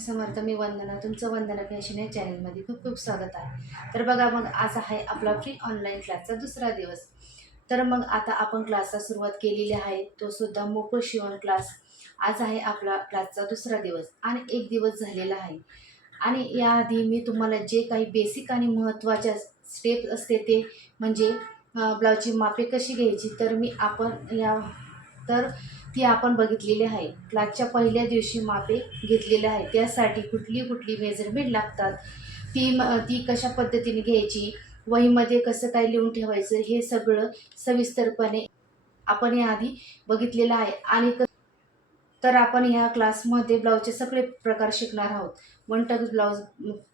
समर्थ मी वंदना तुमचं वंदना फॅशन या चॅनलमध्ये खूप खूप स्वागत आहे. तर बघा मग आज आहे आपला फ्री ऑनलाईन क्लासचा दुसरा दिवस. तर मग आता आपण क्लासला सुरुवात केलेली आहे. तो सुद्धा मोकळ शिवण क्लास आज आहे आपला क्लासचा दुसरा दिवस आणि एक दिवस झालेला आहे. आणि याआधी मी तुम्हाला जे काही बेसिक आणि महत्त्वाच्या स्टेप असते ते म्हणजे ब्लाऊजची मापे कशी घ्यायची तर मी आपण या तर ती आपण बघितलेली आहे. क्लासच्या पहिल्या दिवशी मापे घेतलेले आहे त्यासाठी कुठली कुठली मेजरमेंट लागतात? ती म ती कशा पद्धतीने घ्यायची? वहीमध्ये कसं काय लिहून ठेवायचं? हे सगळं सविस्तरपणे आपण याआधी बघितलेलं आहे. आणि क तर आपण ह्या क्लासमध्ये ब्लाऊजचे सगळे प्रकार शिकणार आहोत. वन टक्स ब्लाऊज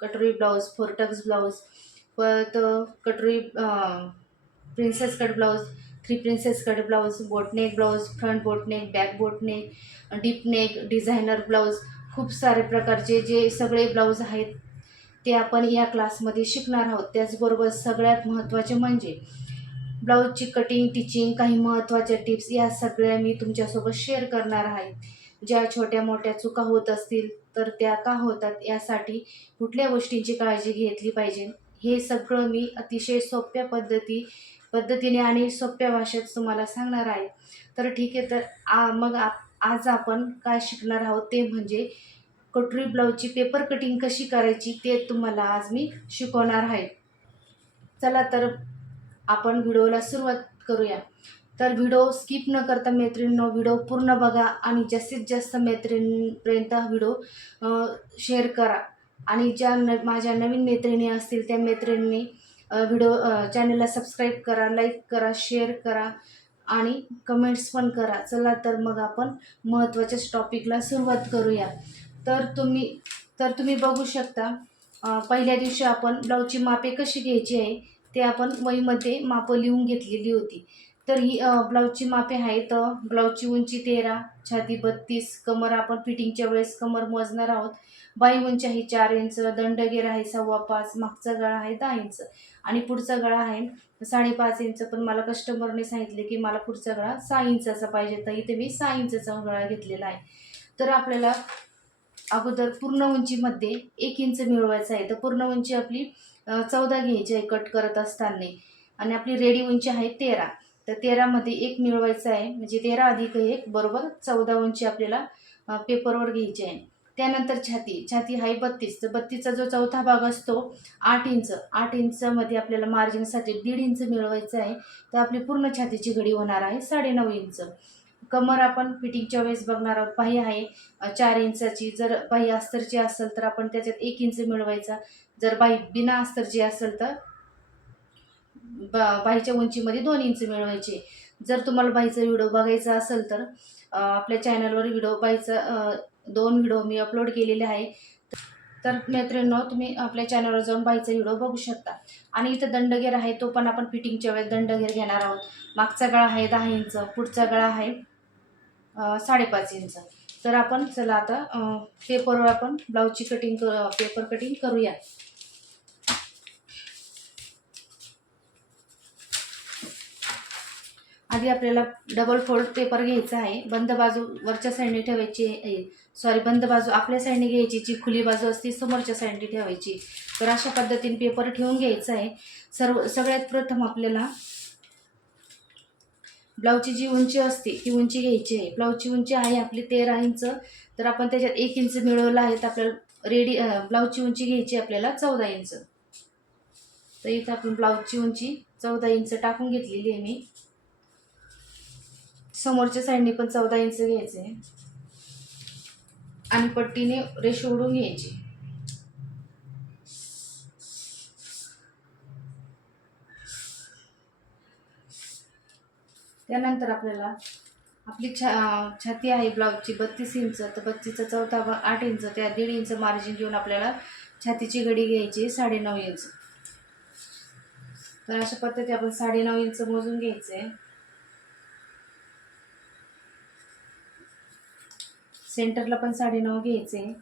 कटोरी ब्लाऊज फोर टक्स ब्लाऊज परत कटोरी princess cut blouse three princess cut blouse boatneck blouse front boatneck back boatneck deep neck designer blouse खूप सारे प्रकारचे जे सगळे ब्लाऊज आहेत ते आपण या क्लासमध्ये शिकणार आहोत. त्याचबरोबर सगळ्यात महत्त्वाचे म्हणजे ब्लाऊजची कटिंग टिचिंग काही महत्त्वाच्या टिप्स या सगळ्या मी तुमच्यासोबत शेअर करणार आहे. ज्या छोट्या मोठ्या चुका होत असतील तर त्या का होतात यासाठी कुठल्या गोष्टींची काळजी घेतली पाहिजे हे सगळं मी अतिशय सोप्या पद्धती पद्धतीने आणि सोप्या भाषेत तुम्हाला सांगणार आहे. तर ठीक आहे तर आ मग आप आज आपण काय शिकणार आहोत ते म्हणजे कटोरी ब्लाऊजची पेपर कटिंग कशी करायची ते तुम्हाला आज मी शिकवणार आहे. चला तर आपण व्हिडिओला सुरुवात करूया. तर व्हिडिओ स्किप न करता मैत्रिणींनो व्हिडिओ पूर्ण बघा आणि जास्तीत जास्त मैत्रिणींपर्यंत व्हिडिओ शेअर करा. आणि ज्या न माझ्या नवीन मैत्रिणी असतील त्या मैत्रिणींनी व्हिडिओ चॅनलला सबस्क्राईब करा लाईक करा शेअर करा आणि कमेंट्स पण करा. चला तर मग आपण महत्त्वाच्याच टॉपिकला सुरुवात करूया. तर तुम्ही तर तुम्ही बघू शकता पहिल्या दिवशी आपण ब्लाऊजची मापे कशी घ्यायची आहे ते आपण वहीमध्ये मापं लिहून घेतलेली होती. तर ही ब्लाऊजची मापे आहेत ब्लाऊजची उंची तेरा छाती बत्तीस कमर आपण फिटिंगच्या वेळेस कमर मोजणार आहोत. बाई उंची आहे चार इंच दंडगेर आहे सव्वा पाच मागचा गळा आहे दहा इंच आणि पुढचा गळा आहे साडेपाच इंच. पण मला कस्टमरने सांगितले की मला पुढचा गळा सहा इंचाचा पाहिजे. तर इथे मी सहा इंचाचा गळा घेतलेला आहे. तर आपल्याला अगोदर पूर्ण उंचीमध्ये एक इंच मिळवायचं आहे. तर पूर्ण उंची आपली चौदा घ्यायची आहे कट करत असताना. आणि आपली रेडी उंची आहे तेरा. तर तेरामध्ये एक मिळवायचं आहे. म्हणजे तेरा अधिक एक बरोबर चौदा उंची आपल्याला पेपरवर घ्यायची आहे. त्यानंतर छाती. छाती आहे बत्तीस. तर बत्तीसचा जो चौथा भाग असतो आठ इंच. आठ इंचमध्ये आपल्याला मार्जिनसाठी दीड इंच मिळवायचं आहे. तर आपली पूर्ण छातीची घडी होणार आहे साडेनऊ इंच. कमर आपण फिटिंगच्या वेळेस बघणार आहोत. बाही आहे चार इंचाची. जर बाही अस्तरची असेल तर आपण त्याच्यात एक इंच मिळवायचा. जर बाई बिना अस्तरची असेल तर बा बाईच्या उंचीमध्ये दोन इंच मिळवायचे. जर तुम्हाला बाईचा व्हिडिओ बघायचा असेल तर आपल्या चॅनलवर व्हिडिओ बाईचा दोन व्हिडिओ मी अपलोड केलेले आहे. तर मैत्रिणींनो तुम्ही आपल्या चॅनलवर जाऊन बाईचा व्हिडिओ बघू शकता. आणि इथं दंडगेर आहे तो पण आपण फिटिंगच्या वेळेस दंडगेर घेणार आहोत. मागचा गळा आहे दहा इंच पुढचा गळा आहे साडेपाच इंच. तर आपण चला आता पेपरवर आपण ब्लाऊजची कटिंग पेपर कटिंग करूया. आधी आपल्याला डबल फोल्ड पेपर घ्यायचा आहे. बंद बाजू वरच्या साईडने ठेवायची आहे. सॉरी बंद बाजू आपल्या साईडने घ्यायची जी खुली बाजू असते समोरच्या साईडने ठेवायची. तर अशा पद्धतीने पेपर ठेवून घ्यायचा आहे. सर्व सगळ्यात प्रथम आपल्याला ब्लाऊजची जी उंची असते ती उंची घ्यायची आहे. ब्लाऊजची उंची आहे आपली तेरा इंच तर आपण त्याच्यात एक इंच मिळवलं आहे तर आपल्याला रेडी ब्लाऊजची उंची घ्यायची आहे आपल्याला चौदा इंच तर इथं आपण ब्लाऊजची उंची चौदा इंच टाकून घेतलेली आहे मी. समोरच्या साईडने पण चौदा इंच घ्यायचे. आणि पट्टीने रेश ओढून घ्यायची. त्यानंतर आपल्याला आपली छा छाती आहे ब्लाऊजची बत्तीस इंच तर बत्तीसचा चौथा भाग आठ इंच त्या दीड इंच मार्जिन घेऊन आपल्याला छातीची घडी घ्यायची साडेनऊ इंच. तर अशा पद्धती आपण साडेनऊ इंच मोजून घ्यायचं. सेंटरला पण साडेनऊ घ्यायचे.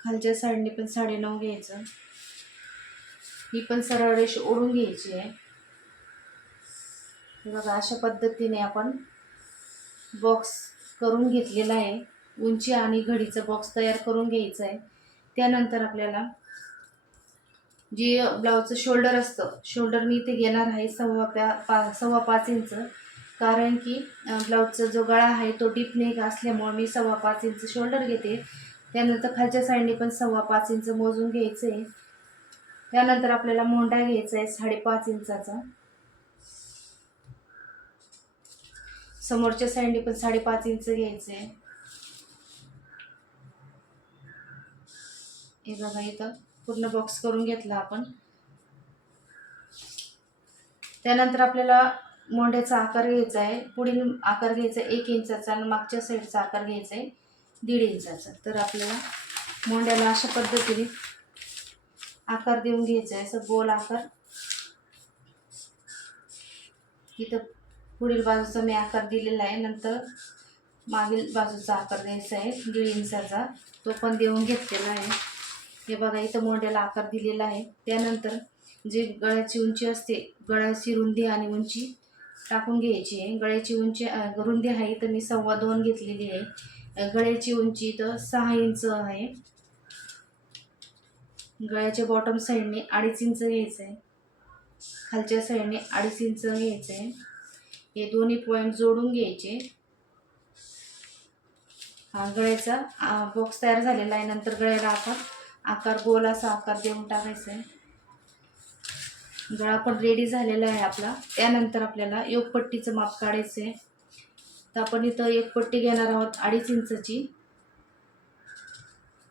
खालच्या साईडने पण साडेनऊ घ्यायचं. ही पण सरळ रेष ओढून घ्यायची आहे. बघा अशा पद्धतीने आपण बॉक्स करून घेतलेला आहे. उंची आणि घडीचा बॉक्स तयार करून घ्यायचा आहे. त्यानंतर आपल्याला जे ब्लाऊजचं शोल्डर असतं शोल्डर मी इथे घेणार आहे सव्वा प्या पा सव्वा पाच इंच. कारण की ब्लाऊजचा जो गळा आहे तो डीप नेक असल्यामुळे मी सव्वा पाच इंच शोल्डर घेते. त्यानंतर खालच्या साईडने पण सव्वा पाच इंच मोजून घ्यायचं. आहे त्यानंतर आपल्याला मोंडा घ्यायचा आहे साडेपाच इंचाचा. समोरच्या साईडने पण साडेपाच इंच घ्यायचं. आहे हे बघा इथं पूर्ण बॉक्स करून घेतला आपण. त्यानंतर आपल्याला मोंड्याचा आकार घ्यायचा आहे पुढील आकार घ्यायचा आहे एक इंचाचा आणि मागच्या साईडचा आकार घ्यायचा आहे दीड इंचाचा. तर आपल्याला मोंड्याला अशा पद्धतीने आकार देऊन घ्यायचा आहे असं गोल आकार. इथं पुढील बाजूचा मी आकार दिलेला आहे नंतर मागील बाजूचा आकार द्यायचा आहे दीड इंचाचा. तो पण देऊन घेतलेला आहे. हे बघा इथं मोंड्याला आकार दिलेला आहे. त्यानंतर जे गळ्याची उंची असते गळ्याची रुंदी आणि उंची टाकून घ्यायची. आहे गळ्याची उंची रुंदी आहे तर मी सव्वा दोन घेतलेली आहे. गळ्याची उंची तर सहा इंच आहे. गळ्याच्या बॉटम साईडने अडीच इंच घ्यायचं आहे खालच्या साईडने अडीच इंच घ्यायचं आहे हे दोन्ही पॉईंट जोडून घ्यायचे. हा गळ्याचा बॉक्स तयार झालेला आहे. नंतर गळ्याला आपण आकार गोल असा आकार देऊन टाकायचा आहे गळा पण रेडी झालेला आहे आपला. त्यानंतर आपल्याला एकपट्टीचं माप काढायचं आहे तर आपण इथं एक पट्टी घेणार आहोत अडीच इंचची.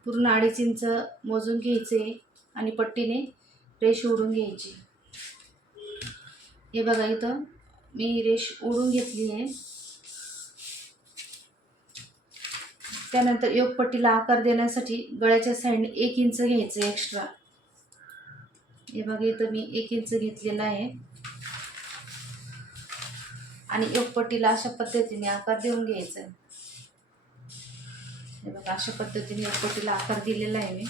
पूर्ण अडीच इंच मोजून घ्यायचे आणि पट्टीने रेश ओढून घ्यायची. हे बघा इथं मी रेश ओढून घेतली आहे. त्यानंतर योगपट्टीला आकार देण्यासाठी गळ्याच्या साईडने एक इंच घ्यायचं एक्स्ट्रा हे बघा इथं मी एक इंच घेतलेला आहे. आणि योगपट्टीला अशा पद्धतीने आकार देऊन घ्यायचा. आहे हे बघा अशा पद्धतीने योगपट्टीला आकार दिलेला आहे मी.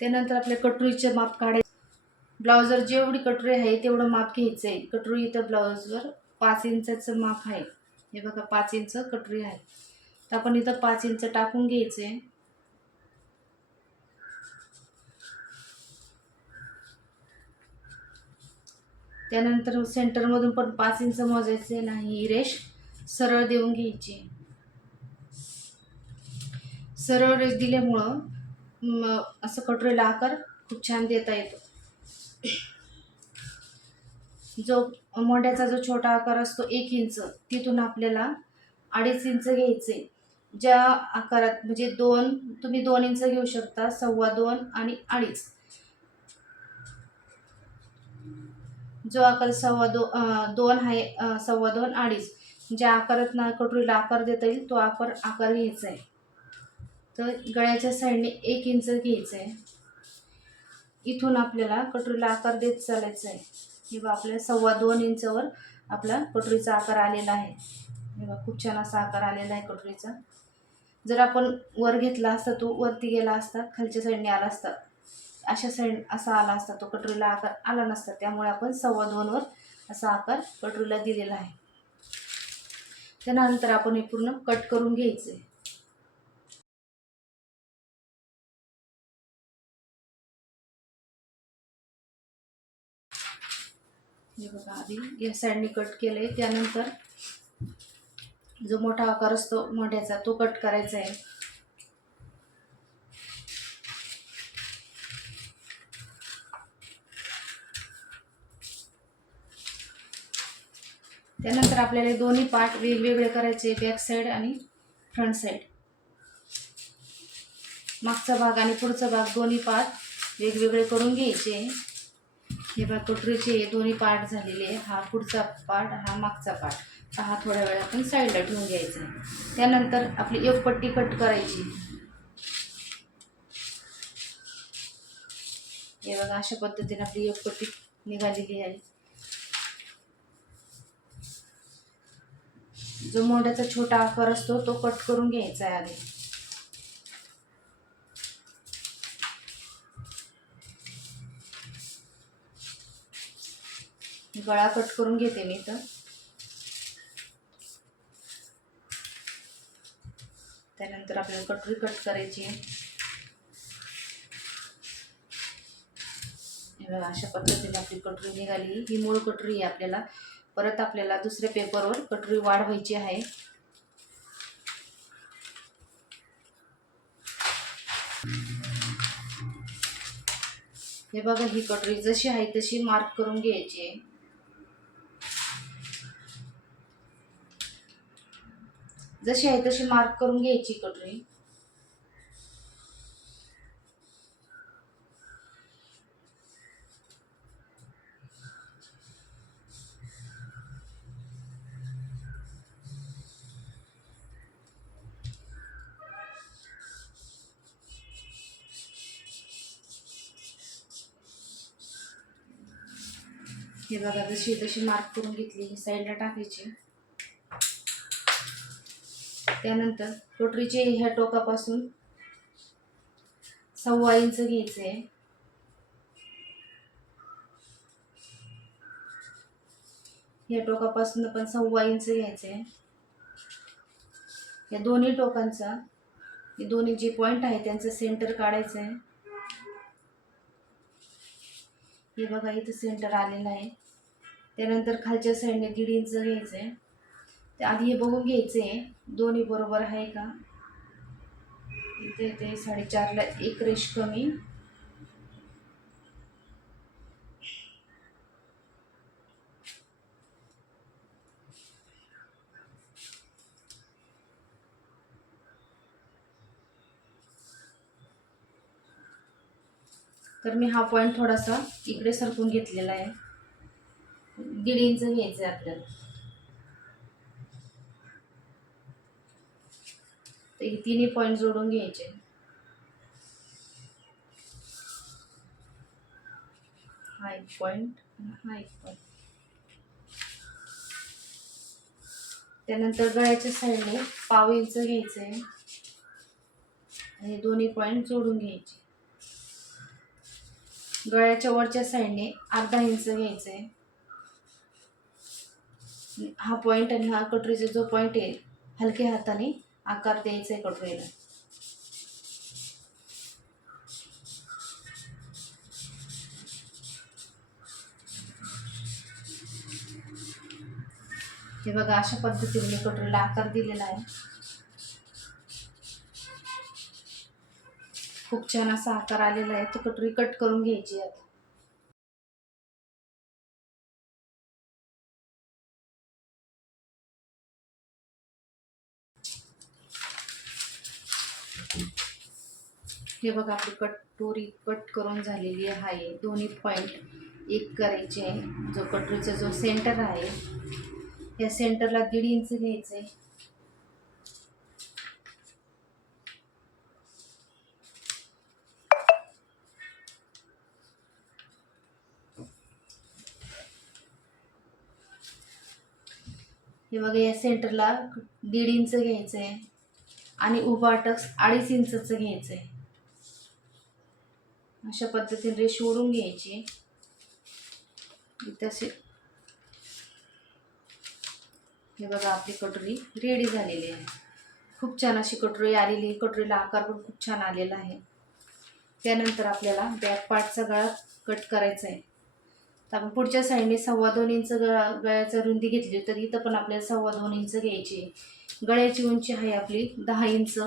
त्यानंतर आपल्या कटोरीचे माप काढायचे. ब्लाऊजवर जेवढी कटोरी आहे तेवढं माप घ्यायचं आहे कटोरी इथं ब्लाउजवर पाच इंचाचं माप आहे. हे बघा पाच इंच कटोरी आहे. तर आपण इथं पाच इंच टाकून घ्यायचं आहे त्यानंतर सेंटरमधून पण पाच इंच मोजायचे नाही रेश रेष सरळ देऊन घ्यायची. सरळ रेष दिल्यामुळं असं कटोरीला आकार खूप छान देता येतो. जो मोंड्याचा जो छोटा आकार असतो एक इंच तिथून आपल्याला अडीच इंच घ्यायचे. ज्या आकारात म्हणजे दोन तुम्ही दोन इंच घेऊ शकता सव्वा दोन आणि अडीच. जो आकार सव्वा दो दोन आहे सव्वा दोन अडीच. ज्या आकारात ना कटोरीला आकार देता येईल तो आकार आकार घ्यायचा आहे. तर गळ्याच्या साईडने एक इंच घ्यायचं आहे. इथून आपल्याला कटोरीला आकार देत चालायचा आहे. हे बघा आपल्या सव्वा दोन इंचवर आपला कटोरीचा आकार आलेला आहे. हे बघा खूप छान असा आकार आलेला आहे कटोरीचा. जर आपण वर घेतला असता तो वरती गेला असता खालच्या साईडने आला असता अशा साईड असा आला असता तो कटोरीला आकार आला नसता. त्यामुळे आपण सव्वा दोनवर असा आकार कटोरीला दिलेला आहे. त्यानंतर आपण हे पूर्ण कट करून घ्यायचं. आहे हे बघा आधी या साईडने कट केलं आहे त्यानंतर जो मोठा आकार असतो मोठ्याचा तो कट करायचा आहे. त्यानंतर आपल्याला दोन्ही पार्ट वेगवेगळे करायचे बॅक साईड आणि फ्रंट साईड मागचा भाग आणि पुढचा भाग दोन्ही पार्ट वेगवेगळे करून घ्यायचे. हे बघा कटोरीचे दोन्ही पार्ट झालेले हा पुढचा पार्ट हा मागचा पार्ट हा थोड्या वेळ आपण साईडला ठेवून घ्यायचा त्यानंतर आपली एक पट्टी कट करायची. हे बघा अशा पद्धतीने आपली एक पट्टी निघालेली आहे. जो मोंड्याचा छोटा आकार असतो तो कट करून घ्यायचा आहे आधी. गळा कट करून घेते मी तर त्यानंतर आपल्याला कटोरी कट करायची अशा पद्धतीने आपली कटरी निघाली. ही मूळ कटरी आहे आपल्याला. परत आपल्याला दुसऱ्या पेपरवर कटोरी वाढवायची आहे. हे बघा ही कटोरी जशी आहे तशी मार्क करून घ्यायची आहे. जशी आहे तशी मार्क करून घ्यायची कटोरी. हे बघा जशी तशी मार्क करून घेतली साईडला टाकायची. त्यानंतर कटोरीचे ह्या टोकापासून सव्वा इंच आहे ह्या टोकापासून पण सव्वा इंच आहे या दोन्ही टोकांचा हे दोन्ही जे पॉईंट आहे त्यांचं सेंटर काढायचं आहे हे बघा इथं सेंटर आलेलं आहे. त्यानंतर खालच्या साईडने दीड इंच घ्यायचं आहे ते आधी हे बघून घ्यायचं आहे दोन्ही बरोबर आहे का? इथे ते साडेचारला एक रेश कमी. तर मी हा पॉईंट थोडासा इकडे सरकून घेतलेला आहे. दीड इंच घ्यायचं आहे आपल्याला. तर हे तिन्ही पॉईंट जोडून घ्यायचे. हा एक पॉईंट हा एक पॉईंट त्यानंतर गळ्याच्या साईडने पाव इंच घ्यायचं आहे आणि दोन्ही पॉईंट जोडून घ्यायचे. गळ्याच्या वरच्या साईडने अर्धा इंच घ्यायचं आहे हा पॉईंट आणि हा कटोरीचा जो पॉईंट आहे हलक्या हाताने आकार द्यायचा आहे कटोरीला. हे बघा अशा पद्धतीने कटोरीला आकार दिलेला आहे. खूप छान असा आकार आलेला आहे. तो कटोरी कट करून घ्यायची आहे आता. हे बघा आपली कटोरी कट करून झालेली आहे. दोन्ही पॉईंट एक करायचे आहे. जो कटोरीचा जो सेंटर आहे या सेंटरला दीड इंच घ्यायचं आहे हे बघा या सेंटरला दीड इंच घ्यायचं आहे आणि उभा टक्स अडीच इंचचं घ्यायचं आहे अशा पद्धतीने रेष ओढून घ्यायची. तसे हे बघा आपली कटोरी रेडी झालेली आहे. खूप छान अशी कटोरी आलेली आहे. कटोरीला आकार पण खूप छान आलेला आहे. त्यानंतर आपल्याला बॅक पार्टचा गळा कट करायचा आहे तर आपण पुढच्या साईडने सव्वा दोन इंच गळा गळ्याचं रुंदी घेतली तर इथं पण आपल्याला सव्वा दोन इंच घ्यायची. आहे गळ्याची उंची आहे आपली दहा इंच.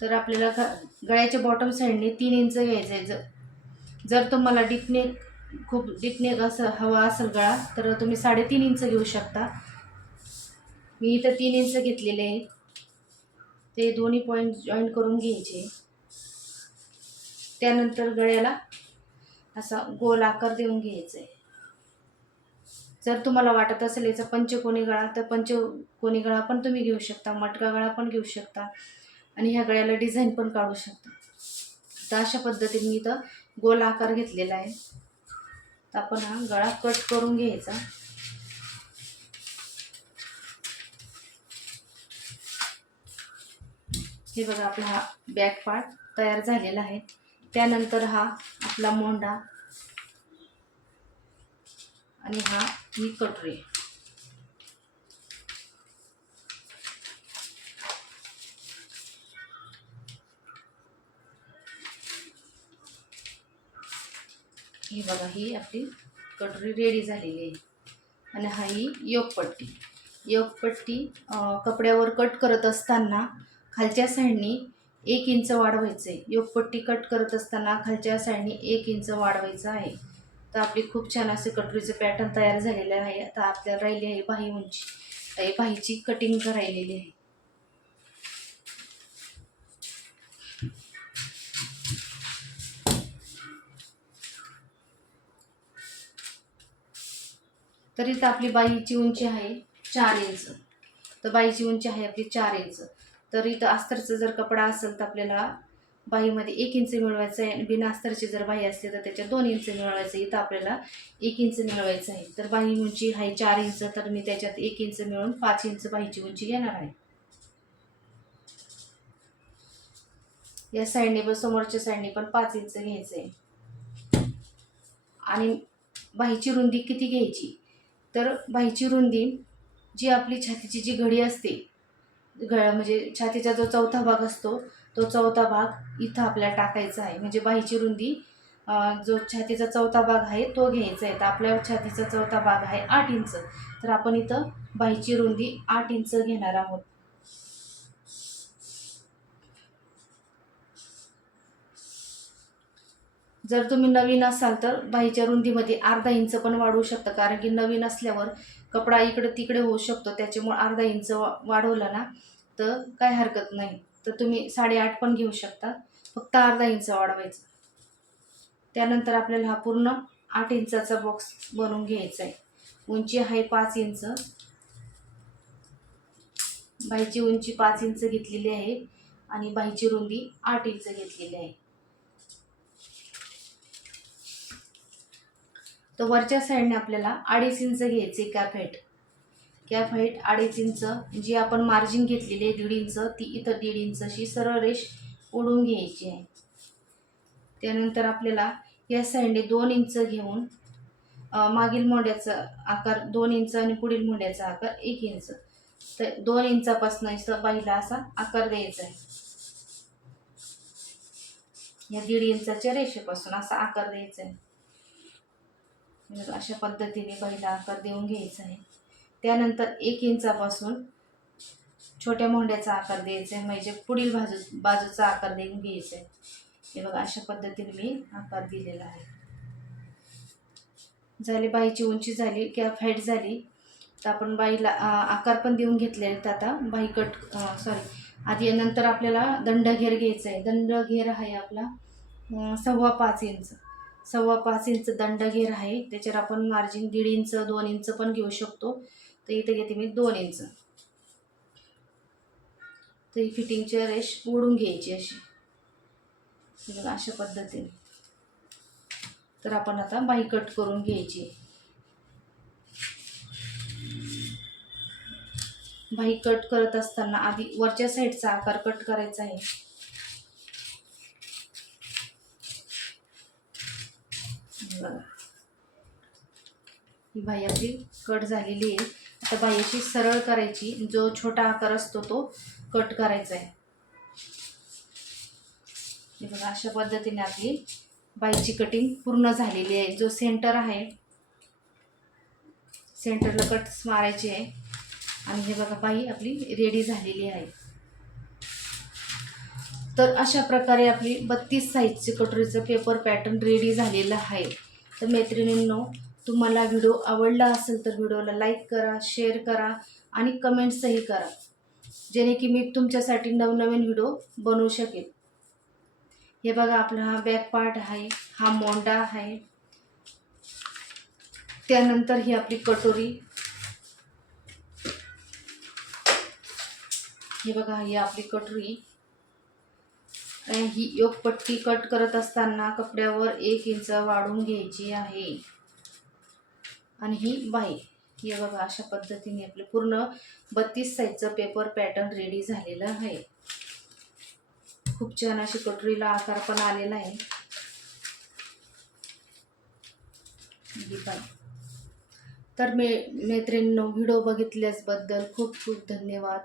तर आपल्याला गळ्याच्या बॉटम साईडने तीन इंच घ्यायचं आहे जर जर तुम्हाला डिकनेक खूप डिकनेक असं हवा असेल गळा तर तुम्ही साडेतीन इंच घेऊ शकता. मी इथं तीन इंच घेतलेले आहेत. ते दोन्ही पॉईंट जॉईन करून घ्यायचे. त्यानंतर गळ्याला असा गोल आकार देऊन घ्यायचा आहे जर तुम्हाला वाटत असेल याचा पंचकोनी गळा तर पंचकोनी गळा पण तुम्ही घेऊ शकता मटका गळा पण घेऊ शकता आणि ह्या गळ्याला डिझाईन पण काढू शकता. तर अशा पद्धतीने मी इथं गोल आकार घेतलेला आहे. तर आपण हा गळा कट करून घ्यायचा. हे बघा आपला हा बॅक पार्ट तयार झालेला आहे. त्यानंतर हा आपला मोंडा आणि हा ही कटोरी हे बघा ही आपली कटोरी रेडी झालेली आहे. आणि हा ही योगपट्टी. योगपट्टी कपड्यावर कट करत असताना खालच्या साईडनी एक इंच वाढवायचं. आहे योगपट्टी कट करत असताना खालच्या साईडने एक इंच वाढवायचं आहे. तर आपली खूप छान असे कटोरीचं पॅटर्न तयार झालेलं आहे. आता आपल्याला राहिली आहे बाही उंची. बाहीची कटिंग करायलेली आहे. तरी तर आपली बाईची उंची आहे चार इंच. तर बाईची उंची आहे आपली चार इंच. तर इथं अस्तरचं जर कपडा असेल तर आपल्याला बाईमध्ये एक इंच मिळवायचं आहे आणि बिना अस्तरची जर बाई असते तर त्याच्या दोन इंच मिळवायचं आहे. इथं आपल्याला एक इंच मिळवायचं आहे. तर बाई उंची आहे चार इंच तर मी त्याच्यात एक इंच मिळून पाच इंच बाईची उंची घेणार आहे. या साईडने पण समोरच्या साईडने पण पाच इंच घ्यायचं आहे आणि बाईची रुंदी किती घ्यायची? तर बाईची रुंदी जी आपली छातीची जी घडी असते घ म्हणजे छातीचा जो चौथा भाग असतो तो चौथा भाग इथं आपल्याला टाकायचा आहे. म्हणजे बाईची रुंदी जो छातीचा चौथा भाग आहे तो घ्यायचा आहे. तर आपल्या छातीचा चौथा भाग आहे आठ इंच. तर आपण इथं बाईची रुंदी आठ इंच घेणार आहोत. जर तुम्ही नवीन असाल तर बाईच्या रुंदीमध्ये अर्धा इंच पण वाढवू शकता. कारण की नवीन असल्यावर कपडा इकडे तिकडे होऊ शकतो. त्याच्यामुळे अर्धा इंच वा वाढवला ना तर काय हरकत नाही. तर तुम्ही साडेआठ पण घेऊ शकता. फक्त अर्धा इंच वाढवायचं. त्यानंतर आपल्याला हा पूर्ण आठ इंचाचा बॉक्स बनवून घ्यायचा आहे. उंची आहे पाच इंच. बाईची उंची पाच इंच घेतलेली आहे आणि बाईची रुंदी आठ इंच घेतलेली आहे. तर वरच्या साईडने आपल्याला अडीच इंच घ्यायचे कॅप हाईट कॅप हाईट अडीच इंच जी आपण मार्जिन घेतलेली आहे दीड इंच ती इथं दीड इंच अशी सरळ रेष ओढून घ्यायची आहे. त्यानंतर आपल्याला या साईडने दोन इंच घेऊन मागील मोंड्याचा आकार दोन इंच आणि पुढील मोंड्याचा आकार एक इंच. तर दोन इंचापासून इथं पहिला असा आकार द्यायचा आहे. या दीड इंचाच्या रेषेपासून असा आकार द्यायचा आहे. अशा पद्धतीने पहिला आकार देऊन घ्यायचा आहे. त्यानंतर एक इंचापासून छोट्या मोंड्याचा आकार द्यायचा आहे. म्हणजे पुढील बाजू बाजूचा आकार देऊन घ्यायचा आहे. हे बघा अशा पद्धतीने मी आकार दिलेला आहे. झाली बाईची उंची झाली किंवा फाईट झाली तर आपण बाईला आकार पण देऊन घेतले आहेत आता. बाई कट सॉरी आधी नंतर आपल्याला दंडघेर घ्यायचा आहे. दंडघेर आहे आपला सव्वा पाच इंच. सव्वा पाच इंच दंडघेर आहे. त्याच्यावर आपण मार्जिन दीड इंच दोन इंच पण घेऊ शकतो. तर इथे घेते मी दोन इंच. तर ही फिटिंगची रेश ओढून घ्यायची अशी. अशा पद्धतीने. तर आपण आता बाही कट करून घ्यायची. बाही कट करत असताना आधी वरच्या साईडचा आकार कट करायचा आहे. बघा ही बाई आपली कट झालेली आहे. आता बाई अशी सरळ करायची. जो छोटा आकार असतो तो कट करायचा आहे. हे बघा अशा पद्धतीने आपली बाईची कटिंग पूर्ण झालेली आहे. जो सेंटर आहे सेंटरला कट मारायची आहे. आणि हे बघा बाई आपली रेडी झालेली आहे. तर अशा प्रकारे आपली बत्तीस साईजचे कटोरीचं पेपर पॅटर्न रेडी झालेलं आहे. तर मैत्रिणींनो तुम्हाला व्हिडिओ आवडला असेल तर व्हिडिओला लाईक करा शेअर करा आणि कमेंट्सही करा. जेणे की मी तुमच्यासाठी नवनवीन व्हिडिओ बनवू शकेन. हे बघा आपला हा बॅक पार्ट आहे हा मोंडा आहे. त्यानंतर ही आपली कटोरी. हे बघा ही आपली कटोरी. ही योगपट्टी कट करत असताना कपड्यावर एक इंच वाढून घ्यायची आहे. आणि ही बाई हे बघा अशा पद्धतीने आपले पूर्ण बत्तीस साईजचं पेपर पॅटर्न रेडी झालेलं आहे. खूप छान अशी कटोरीला आकार पण आलेला आहे. तर मे मैत्रिणींनो व्हिडिओ बघितल्याचबद्दल खूप खूप धन्यवाद.